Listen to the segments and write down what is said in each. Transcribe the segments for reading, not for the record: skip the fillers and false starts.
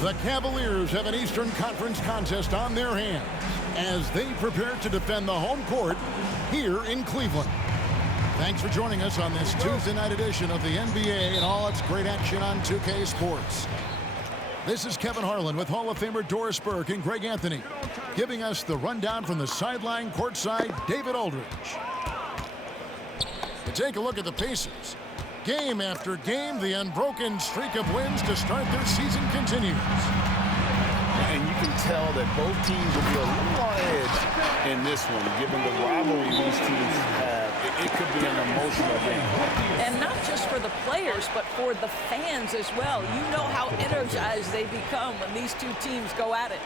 The Cavaliers have an Eastern Conference contest on their hands as they prepare to defend the home court here in Cleveland. Thanks for joining us on this Tuesday night edition of the NBA and all its great action on 2K Sports. This is Kevin Harlan with Hall of Famer Doris Burke and Greg Anthony, giving us the rundown from the sideline courtside, David Aldridge. To take a look at the Pacers. Game after game, the unbroken streak of wins to start their season continues. And you can tell that both teams will be a little on edge in this one, given the rivalry these teams have. It could be an emotional game. And not just for the players, but for the fans as well. You know how energized they become when these two teams go at it.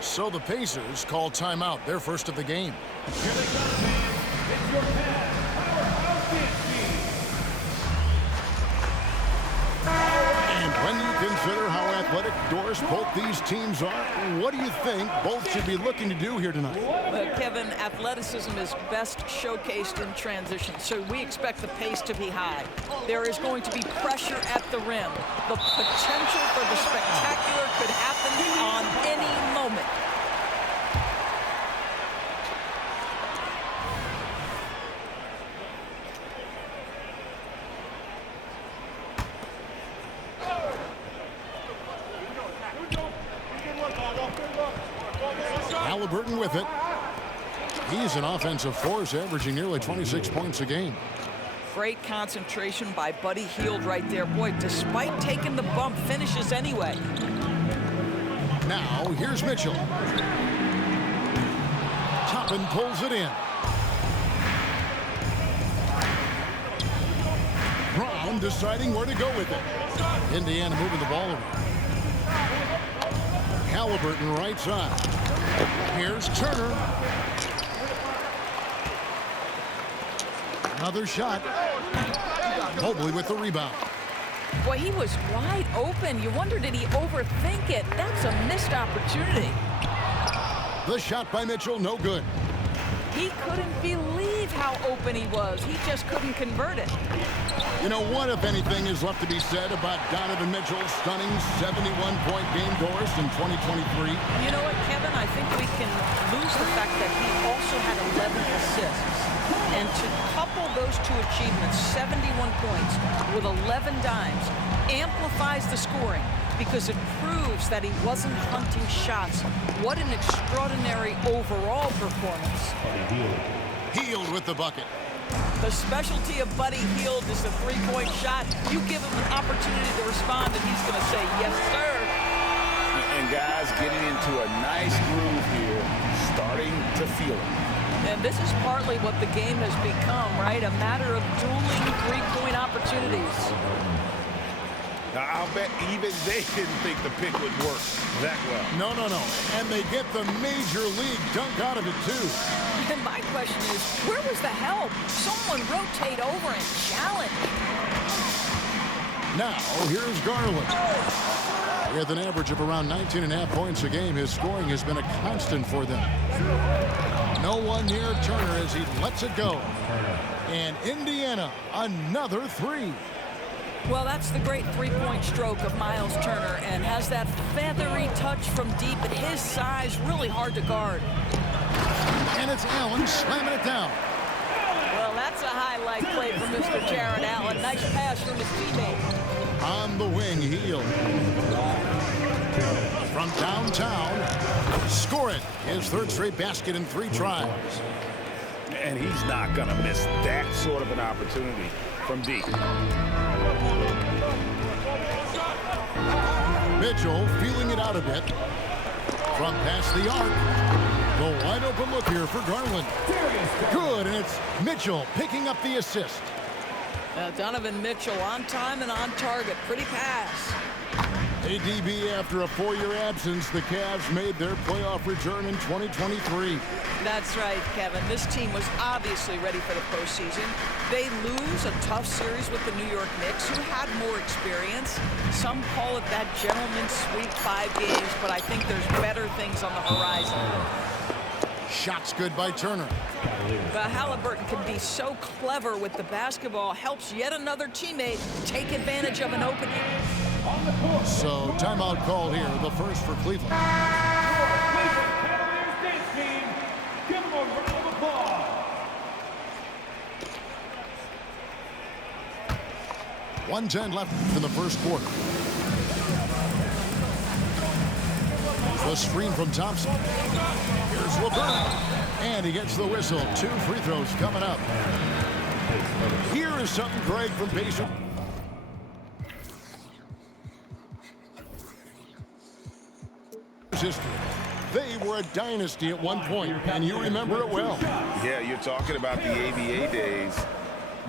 So the Pacers call timeout, their first of the game. Here they come, man. It's your Cavs powerhouse team. And when you consider how athletic, Doris, both these teams are, what do you think both should be looking to do here tonight? Well, Kevin, athleticism is best showcased in transition, so we expect the pace to be high. There is going to be pressure at the rim. The potential for the spectacular could happen on any moment. Halliburton with it. He's an offensive force, averaging nearly 26 points a game. Great concentration by Buddy Hield right there. Boy, despite taking the bump, finishes anyway. Now, here's Mitchell. Toppin pulls it in. Brown deciding where to go with it. Indiana moving the ball around. Halliburton right side. Here's Turner. Another shot. Mobley with the rebound. Boy, he was wide open. You wonder, did he overthink it? That's a missed opportunity. The shot by Mitchell, no good. He couldn't believe how open he was. He just couldn't convert it. You know, what, if anything, is left to be said about Donovan Mitchell's stunning 71-point game, Doris, in 2023? You know what, Kevin? I think we can lose the fact that he also had 11 assists. And to couple those two achievements, 71 points with 11 dimes, amplifies the scoring because it proves that he wasn't hunting shots. What an extraordinary overall performance. Hield with the bucket. The specialty of Buddy Hield is the three-point shot. You give him an opportunity to respond, and he's going to say, yes, sir. And guys getting into a nice groove here, starting to feel it. And this is partly what the game has become, right? A matter of dueling three-point opportunities. Now, I'll bet even they didn't think the pick would work that well. No. And they get the major league dunk out of it, too. And my question is, where was the help? Someone rotate over and challenge. Now, here's Garland. With an average of around 19.5 points a game, his scoring has been a constant for them. No one near Turner as he lets it go. And Indiana, another three. Well, that's the great three-point stroke of Miles Turner, and has that feathery touch from deep at his size, really hard to guard. And it's Allen slamming it down. Well, that's a highlight play from Mr. Jared Allen. Nice pass from his teammate. On the wing, Hield. From downtown, score it. His third straight basket in 3 tries. And he's not going to miss that sort of an opportunity from deep. Mitchell feeling it out a bit. From past the arc. The wide open look here for Garland. Good, and it's Mitchell picking up the assist. Donovan Mitchell on time and on target. Pretty pass. ADB, after a 4-year absence, the Cavs made their playoff return in 2023. That's right, Kevin. This team was obviously ready for the postseason. They lose a tough series with the New York Knicks, who had more experience. Some call it that gentleman's sweep 5 games, but I think there's better things on the horizon. Shots good by Turner. Halliburton can be so clever with the basketball, helps yet another teammate take advantage of an opening. On the court. So timeout called here, the first for Cleveland. Cleveland Cavaliers dance team. Give them a round of applause. 1:10 left in the first quarter. The screen from Thompson. Here's LeBron. And he gets the whistle. 2 free throws coming up. Here is something great from Pacers history. They were a dynasty at one point, and you remember it well. Yeah, you're talking about the ABA days,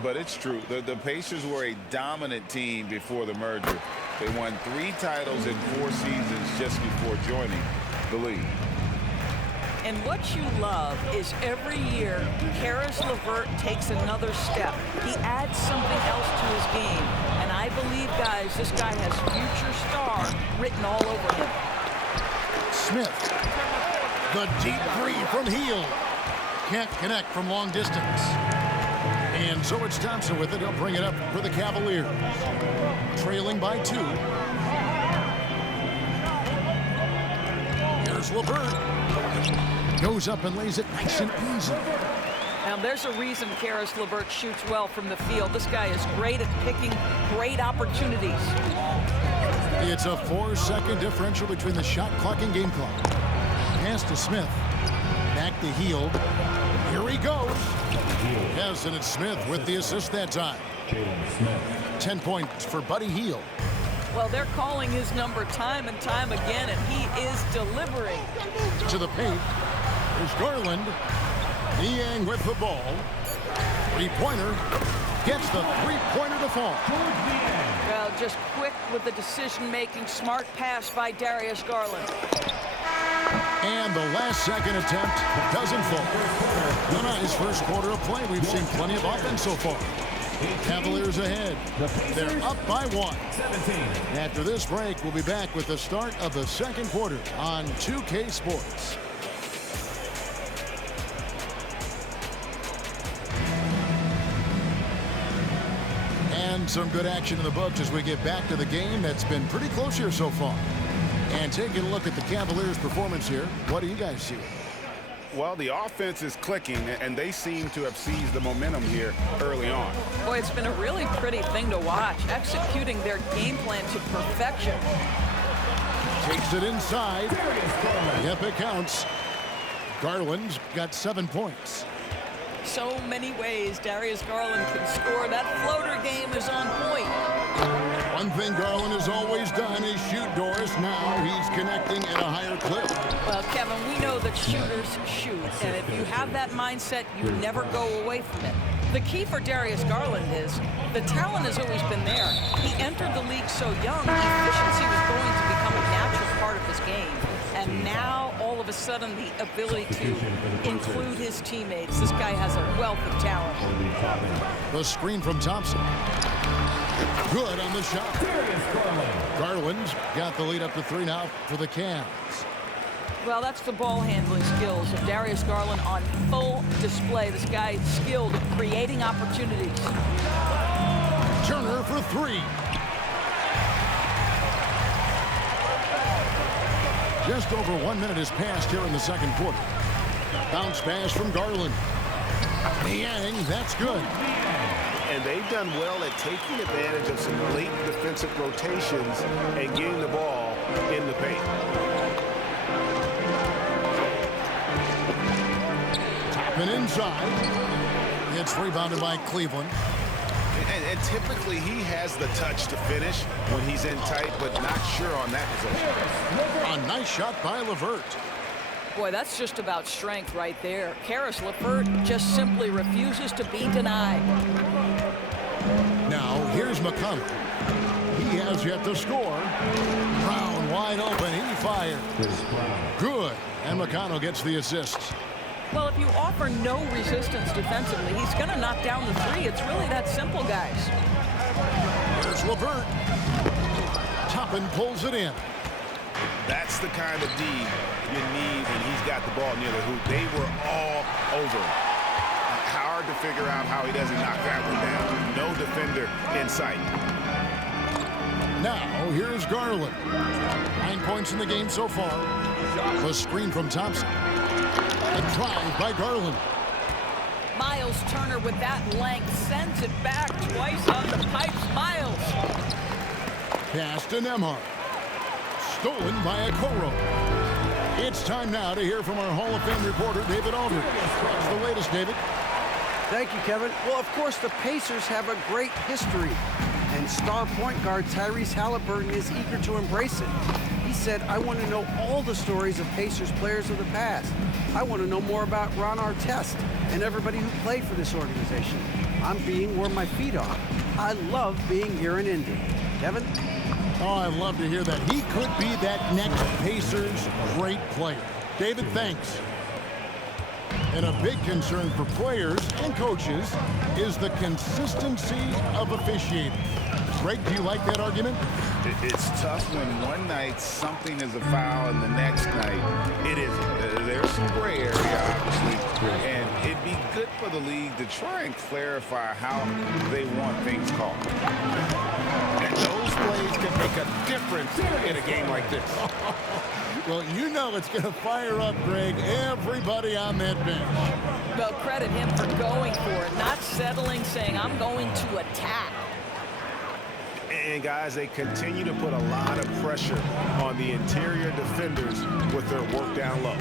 but it's true. The Pacers were a dominant team before the merger. They won 3 titles in 4 seasons just before joining the league. And what you love is every year, Caris LeVert takes another step. He adds something else to his game. And I believe, guys, this guy has future star written all over him. Smith. The deep three from Hield. Can't connect from long distance. And so it's Thompson with it. He'll bring it up for the Cavaliers. Trailing by 2. Here's LeVert. Goes up and lays it nice and easy. Now, there's a reason Caris LeVert shoots well from the field. This guy is great at picking great opportunities. It's a 4-second differential between the shot clock and game clock. Pass to Smith. Back to Hield. Here he goes. Yes, and it's Smith with the assist that time. 10 points for Buddy Hield. Well, they're calling his number time and time again, and he is delivering. To the paint. There's Garland. Niang with the ball. 3-pointer. Gets the 3-pointer to fall. Well, just quick with the decision-making. Smart pass by Darius Garland. And the last second attempt doesn't fall. No, not his first quarter of play. We've seen plenty of offense so far. Cavaliers ahead. They're up by 1. After this break, we'll be back with the start of the second quarter on 2K Sports. And some good action in the books as we get back to the game that's been pretty close here so far. And taking a look at the Cavaliers' performance here, what do you guys see? Well, the offense is clicking, and they seem to have seized the momentum here early on. Boy, it's been a really pretty thing to watch, executing their game plan to perfection. Takes it inside. Yep, it counts. Garland's got 7 points. So many ways Darius Garland can score. That floater game is on point. One thing Garland has always done is shoot, Doris. Now he's connecting at a higher clip. Well, Kevin, we know that shooters shoot, and if you have that mindset, you never go away from it. The key for Darius Garland is the talent has always been there. He entered the league so young, efficiency was going to become a natural part of his game. And now, all of a sudden, the ability to include his teammates. This guy has a wealth of talent. The screen from Thompson. Good on the shot. Garland's got the lead up to 3 now for the Cavs. Well, that's the ball handling skills of Darius Garland on full display. This guy is skilled at creating opportunities. Turner for 3. Just over 1 minute has passed here in the second quarter. Bounce pass from Garland. Niang, that's good. And they've done well at taking advantage of some late defensive rotations and getting the ball in the paint. Toppin inside. It's rebounded by Cleveland. And typically he has the touch to finish when he's in tight, but not sure on that possession. A nice shot by LeVert. Boy, that's just about strength right there. Caris LeVert just simply refuses to be denied. Now, here's McConnell. He has yet to score. Brown wide open. He fired. Good. And McConnell gets the assist. Well, if you offer no resistance defensively, he's going to knock down the 3. It's really that simple, guys. Here's LeVert. Toppin pulls it in. That's the kind of D you need when he's got the ball near the hoop. They were all over him. Hard to figure out how he doesn't knock that one down. No defender in sight. Now, here's Garland. 9 points in the game so far. The screen from Thompson. A drive by Garland. Miles Turner with that length sends it back twice on the pipes. Miles. Pass to Nembhard. Stolen by Okoro. It's time now to hear from our Hall of Fame reporter, David Aldridge. What's the latest, David? Thank you, Kevin. Well, of course, the Pacers have a great history, and star point guard Tyrese Halliburton is eager to embrace it. He said, I want to know all the stories of Pacers players of the past. I want to know more about Ron Artest and everybody who played for this organization. I'm being where my feet are. I love being here in Indy. Kevin? Oh, I love to hear that. He could be that next Pacers great player. David, thanks. And a big concern for players and coaches is the consistency of officiating. Greg, do you like that argument? It's tough when one night something is a foul and the next night it isn't. There's some gray area, obviously, and it'd be good for the league to try and clarify how they want things called. And those plays can make a difference in a game like this. Well, you know it's going to fire up, Greg, everybody on that bench. Well, credit him for going for it, not settling, saying, I'm going to attack. And, guys, they continue to put a lot of pressure on the interior defenders with their work down low.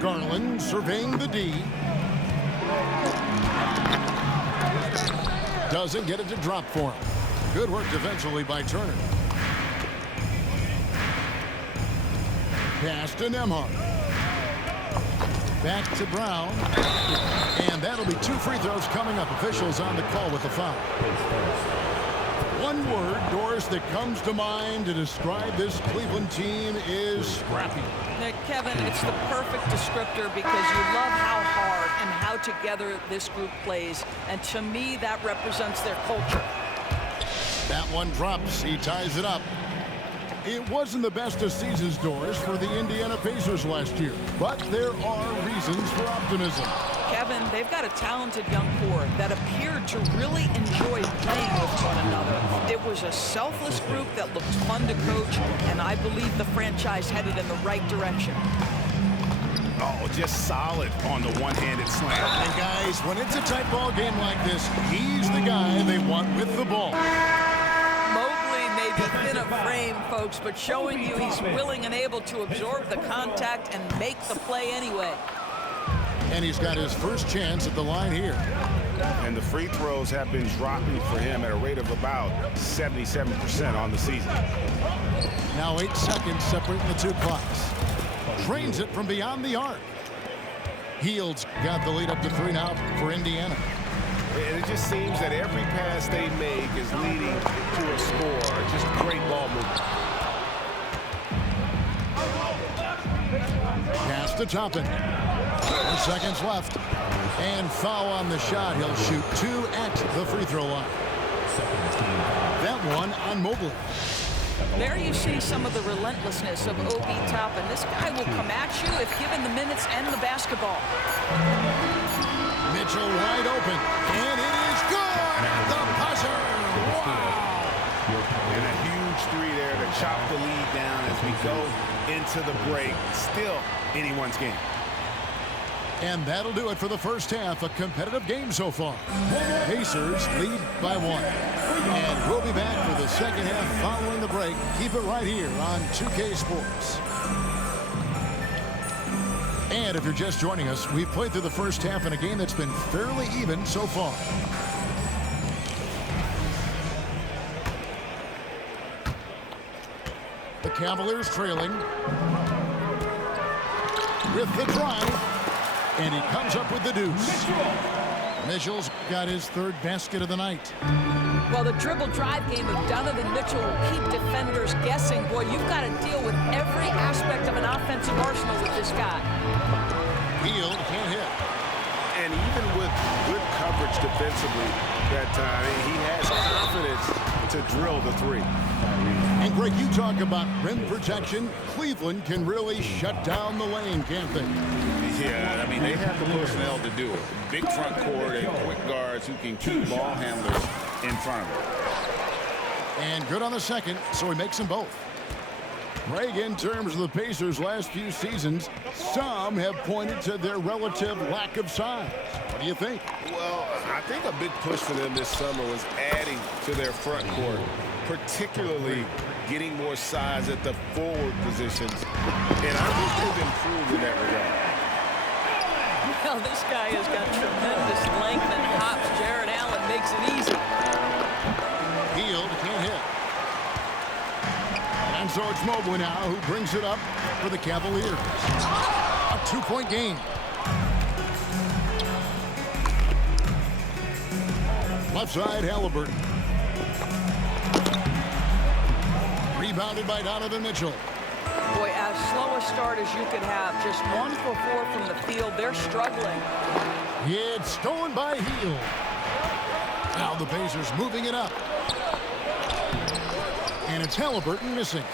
Garland surveying the D. Doesn't get it to drop for him. Good work defensively by Turner. Pass to Nembhard. Back to Brown. And that'll be 2 free throws coming up. Officials on the call with the foul. One word, Doris, that comes to mind to describe this Cleveland team is scrappy. Kevin, it's the perfect descriptor because you love how hard and how together this group plays. And to me, that represents their culture. That one drops. He ties it up. It wasn't the best of seasons, Doris, for the Indiana Pacers last year. But there are reasons for optimism. Kevin, they've got a talented young core that appeared to really enjoy playing with one another. It was a selfless group that looked fun to coach, and I believe the franchise headed in the right direction. Oh, just solid on the one-handed slam. And guys, when it's a tight ball game like this, he's the guy they want with the ball. Mobley may be thin of frame, folks, but showing you he's willing and able to absorb the contact and make the play anyway. And he's got his first chance at the line here. And the free throws have been dropping for him at a rate of about 77% on the season. Now 8 seconds separating the two clocks. Drains it from beyond the arc. Hields got the lead up to 3 now for Indiana. And it just seems that every pass they make is leading to a score. Just great ball movement. Pass to Toppin. 4 seconds left. And foul on the shot. He'll shoot 2 at the free throw line. That one on Mobley. There you see some of the relentlessness of Obi Toppin. This guy will come at you if given the minutes and the basketball. Mitchell wide open. And it is good at the buzzer. Wow. And a huge three there to chop the lead down as we go into the break. Still anyone's game. And that'll do it for the first half. A competitive game so far. Pacers lead by 1. And we'll be back for the second half following the break. Keep it right here on 2K Sports. And if you're just joining us, we've played through the first half in a game that's been fairly even so far. The Cavaliers trailing with the drive. And he comes up with the deuce. Mitchell's got his 3rd basket of the night. Well, the dribble drive game of Donovan Mitchell will keep defenders guessing. Boy, you've got to deal with every aspect of an offensive arsenal with this guy. Hield can't hit. And even with good coverage defensively that time, he has confidence to drill the three. And, Greg, you talk about rim protection. Cleveland can really shut down the lane, can't they? Yeah, I mean, they have the personnel to do it. Big front court and quick guards who can keep ball handlers in front of them. And good on the second, so he makes them both. Greg, in terms of the Pacers' last few seasons, some have pointed to their relative lack of size. What do you think? Well, I think a big push for them this summer was adding to their front court, particularly getting more size at the forward positions. And I think they've improved in that regard. Well, this guy has got tremendous length and hops. Jared Allen makes it easy. Hield can't hit. And so it's Mobley now who brings it up for the Cavaliers. A 2-point game. Left side, Halliburton. Rebounded by Donovan Mitchell. Boy, as slow a start as you could have. Just 1 for 4 from the field. They're struggling. It's stolen by Hield. Now the Pacers moving it up. And it's Halliburton missing.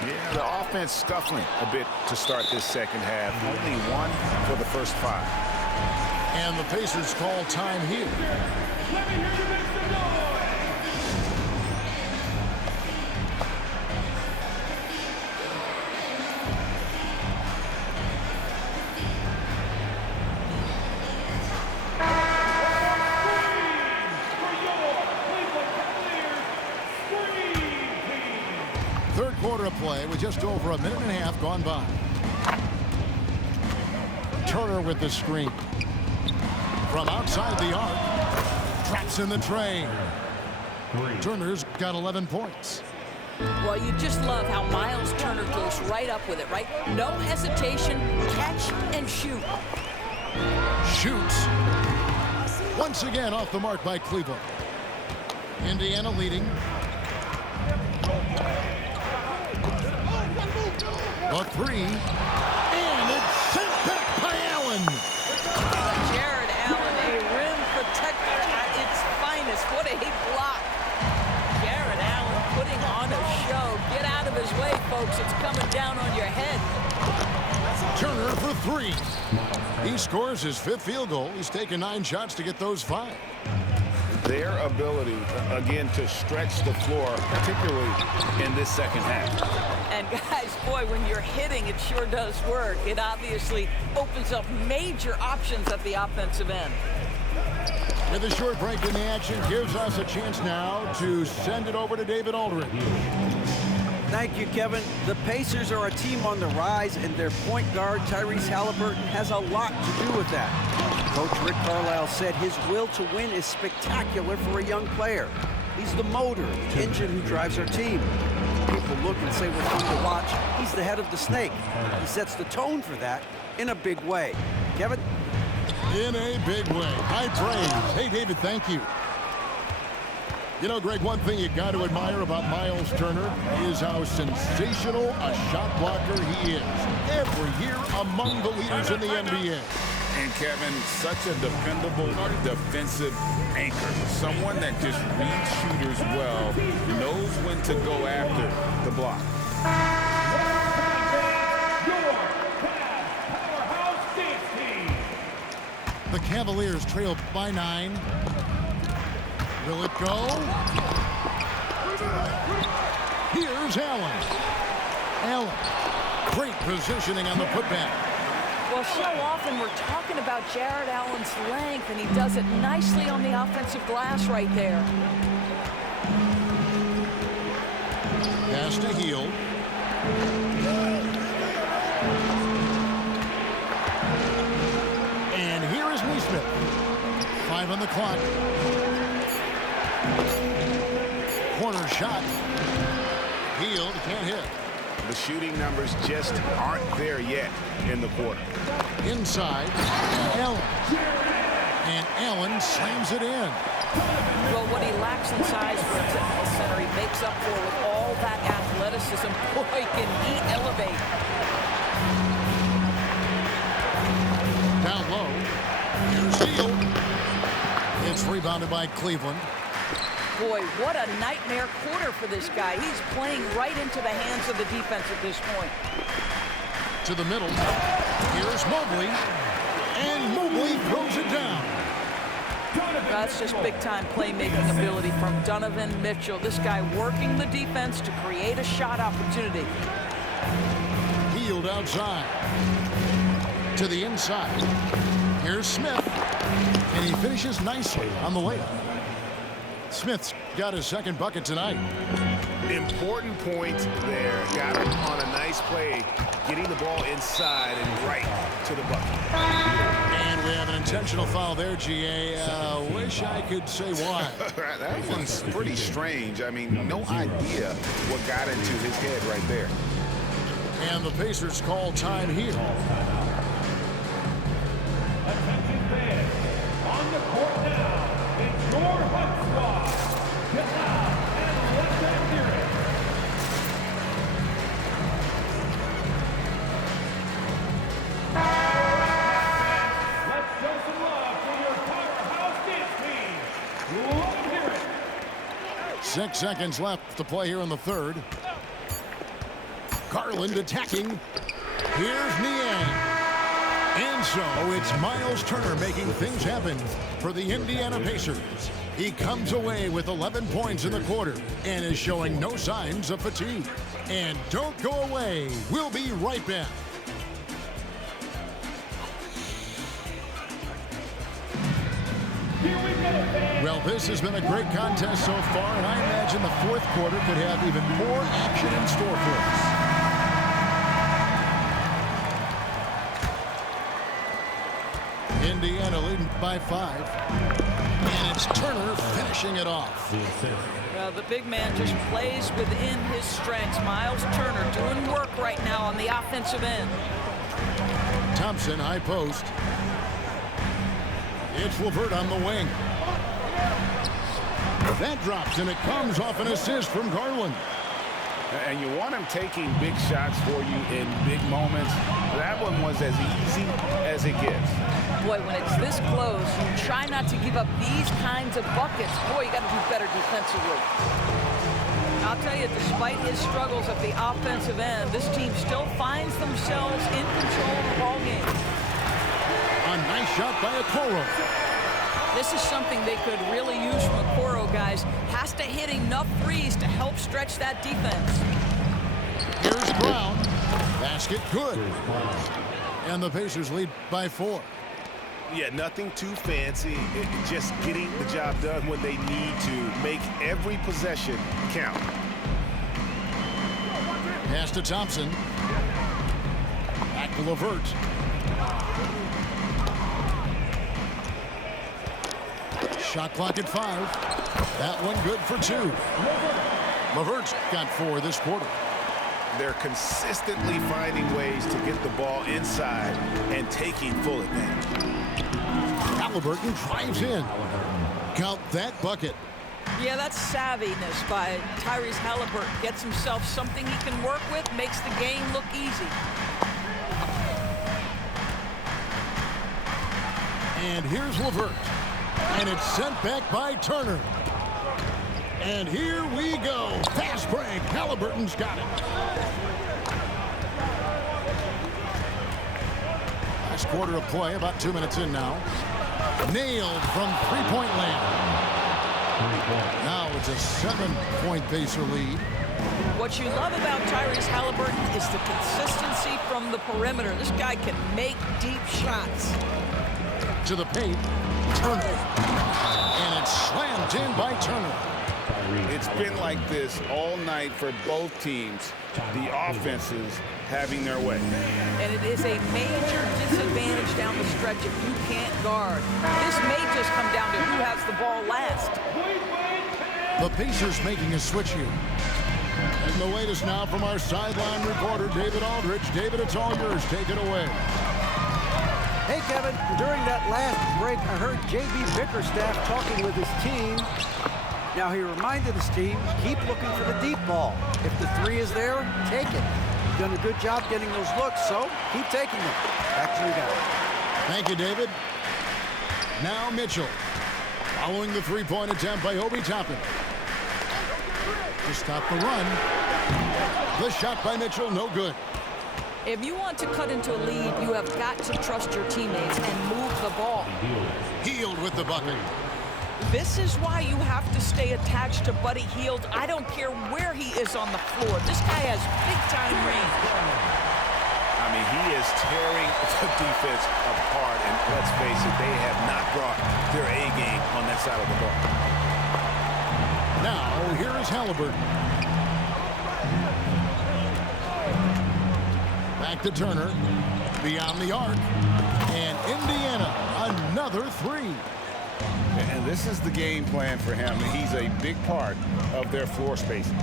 Yeah, the offense scuffling a bit to start this second half. Only 1 for the first 5. And the Pacers call time here. Let me hear you make some noise. Third quarter of play with just over a minute and a half gone by. Turner with the screen. From outside the arc. Traps in the train. Turner's got 11 points. Well, you just love how Miles Turner goes right up with it, right? No hesitation, catch and shoot. Shoots. Once again off the mark by Cleveland. Indiana leading. A 3. And it's sent back by Allen. Jared Allen, a rim protector at its finest. What a block. Jared Allen putting on a show. Get out of his way, folks. It's coming down on your head. Turner for 3. He scores his 5th field goal. He's taken 9 shots to get those 5. Their ability, again, to stretch the floor, particularly in this second half. And guys, boy, when you're hitting, it sure does work. It obviously opens up major options at the offensive end. With a short break in the action, gives us a chance now to send it over to David Aldridge. Thank you, Kevin. The Pacers are a team on the rise, and their point guard, Tyrese Halliburton, has a lot to do with that. Coach Rick Carlisle said his will to win is spectacular for a young player. He's the motor, the engine who drives our team. People look and say we're fun to watch. He's the head of the snake. He sets the tone for that in a big way. Kevin? In a big way. High praise. Hey, David, thank you. You know, Greg, one thing you got to admire about Miles Turner is how sensational a shot blocker he is. Every year among the leaders in the NBA. And Kevin, such a dependable defensive anchor. Someone that just reads shooters well, knows when to go after the block. Powerhouse Dance Team. The Cavaliers trail by 9. Will it go? Here's Allen. Allen. Great positioning on the putback. Well, so often we're talking about Jared Allen's length, and he does it nicely on the offensive glass right there. Pass to Hield. And here is Nesmith. 5 on the clock. Corner shot. Hield can't hit. The shooting numbers just aren't there yet in the quarter. Inside, Allen. And Allen slams it in. Well, what he lacks in size for a typical center, he makes up for with all that athleticism. Boy, can he elevate. Down low. Here's Hield. It's rebounded by Cleveland. Boy, what a nightmare quarter for this guy. He's playing right into the hands of the defense at this point. To the middle. Here's Mobley. And Mobley throws it down. That's just big-time playmaking ability from Donovan Mitchell. This guy working the defense to create a shot opportunity. Healed outside. To the inside. Here's Smith. And he finishes nicely on the layup. Smith's got his second bucket tonight. Important point there. Got him on a nice play, getting the ball inside and right to the bucket. And we have an intentional foul there, GA. Wish I could say why. That one's pretty strange. I mean, no idea what got into his head right there. And the Pacers call time here. Attention fans, on the court now, it's your Hawk Squad. Get out and let them hear it. Let's show some love to your powerhouse dance team. Let them hear it. 6 seconds left to play here in the third. Garland attacking. Here's Niang. And so it's Miles Turner making things happen for the Indiana Pacers. He comes away with 11 points in the quarter and is showing no signs of fatigue. And don't go away. We'll be right back. Well, this has been a great contest so far, and I imagine the fourth quarter could have even more action in store for us. Indiana leading by 5. And it's Turner finishing it off. Well, the big man just plays within his strengths. Miles Turner doing work right now on the offensive end. Thompson, high post. It's LeVert on the wing. That drops, and it comes off an assist from Garland. And you want him taking big shots for you in big moments. That one was as easy as it gets. Boy, when it's this close, you try not to give up these kinds of buckets. Boy, you got to do better defensively. I'll tell you, despite his struggles at the offensive end, this team still finds themselves in control of the ball game. A nice shot by Okoro. This is something they could really use from Okoro, guys. Has to hit enough threes to help stretch that defense. Here's Brown. Basket good. And the Pacers lead by 4. Yeah, nothing too fancy. Just getting the job done when they need to. Make every possession count. Pass to Thompson. Back to LeVert. Shot clock at 5. That one good for 2. LeVert's got 4 this quarter. They're consistently finding ways to get the ball inside and taking full advantage. Halliburton drives in. Count that bucket. Yeah, that's savviness by Tyrese Halliburton. Gets himself something he can work with, makes the game look easy. And here's LeVert. And it's sent back by Turner. And here we go. Fast break. Halliburton's got it. Last quarter of play, about 2 minutes in now. Nailed from three-point land. Now it's a 7-point Pacer lead. What you love about Tyrese Halliburton is the consistency from the perimeter. This guy can make deep shots. To the paint. Turner. And it's slammed in by Turner. It's been like this all night for both teams. The offenses having their way. And it is a major disadvantage down the stretch if you can't guard. This may just come down to who has the ball last. The Pacers making a switch here. And the latest now from our sideline reporter, David Aldridge. David, it's all yours. Take it away. Hey, Kevin, during that last break, I heard J.B. Bickerstaff talking with his team. Now, he reminded his team, keep looking for the deep ball. If the 3 is there, take it. You've done a good job getting those looks, so keep taking them. Back to you guys. Thank you, David. Now Mitchell. Following the three-point attempt by Obi Toppin. to stop the run. The shot by Mitchell, no good. If you want to cut into a lead, you have got to trust your teammates and move the ball. Hield with the bucket. This is why you have to stay attached to Buddy Hield. I don't care where he is on the floor. This guy has big-time range. I mean, he is tearing the defense apart, and let's face it, they have not brought their A game on that side of the ball. Now, here is Halliburton. Back to Turner. Beyond the arc. And Indiana, another three. And this is the game plan for him. He's a big part of their floor spacing.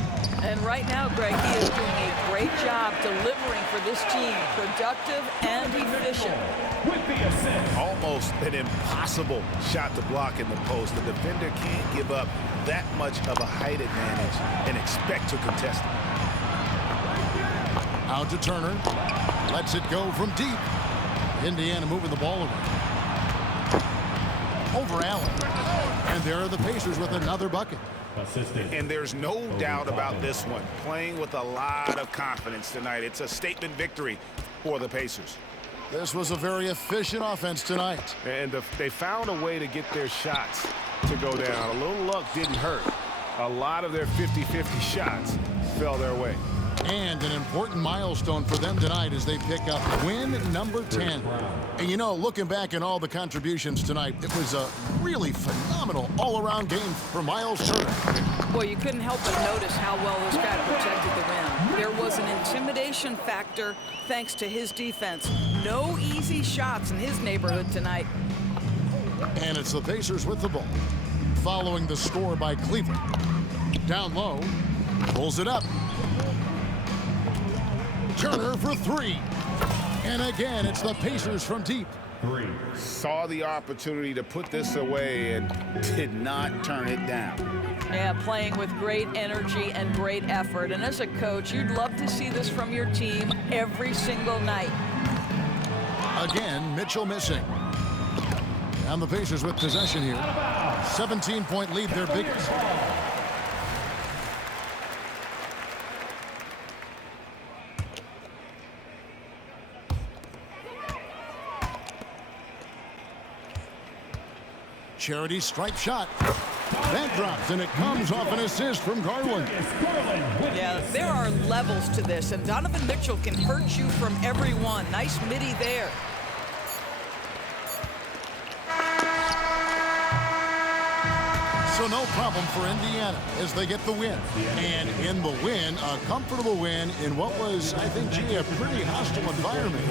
And right now, Greg, he is doing a great job delivering for this team. Productive and efficient. Almost an impossible shot to block in the post. The defender can't give up that much of a height advantage and expect to contest it. Out to Turner. Lets it go from deep. Indiana moving the ball around. Over Allen. And there are the Pacers with another bucket. And there's no doubt about this one. Playing with a lot of confidence tonight. It's a statement victory for the Pacers. This was a very efficient offense tonight. And they found a way to get their shots to go down. A little luck didn't hurt. A lot of their 50-50 shots fell their way. And an important milestone for them tonight as they pick up win number 10. And you know, looking back at all the contributions tonight, it was a really phenomenal all-around game for Miles Turner. Well, you couldn't help but notice how well this guy protected the rim. There was an intimidation factor thanks to his defense. No easy shots in his neighborhood tonight. And it's the Pacers with the ball. Following the score by Cleveland. Down low. Pulls it up. Turner for three. And again, it's the Pacers from deep. Saw the opportunity to put this away and did not turn it down. Yeah, playing with great energy and great effort. And as a coach, you'd love to see this from your team every single night. Again, Mitchell missing. And the Pacers with possession here. 17-point lead, their biggest. Charity stripe shot. That drops, and it comes off an assist from Garland. Yeah, there are levels to this, and Donovan Mitchell can hurt you from every one. Nice midi there. So no problem for Indiana as they get the win. And in the win, a comfortable win in what was, I think, gee, a pretty hostile environment.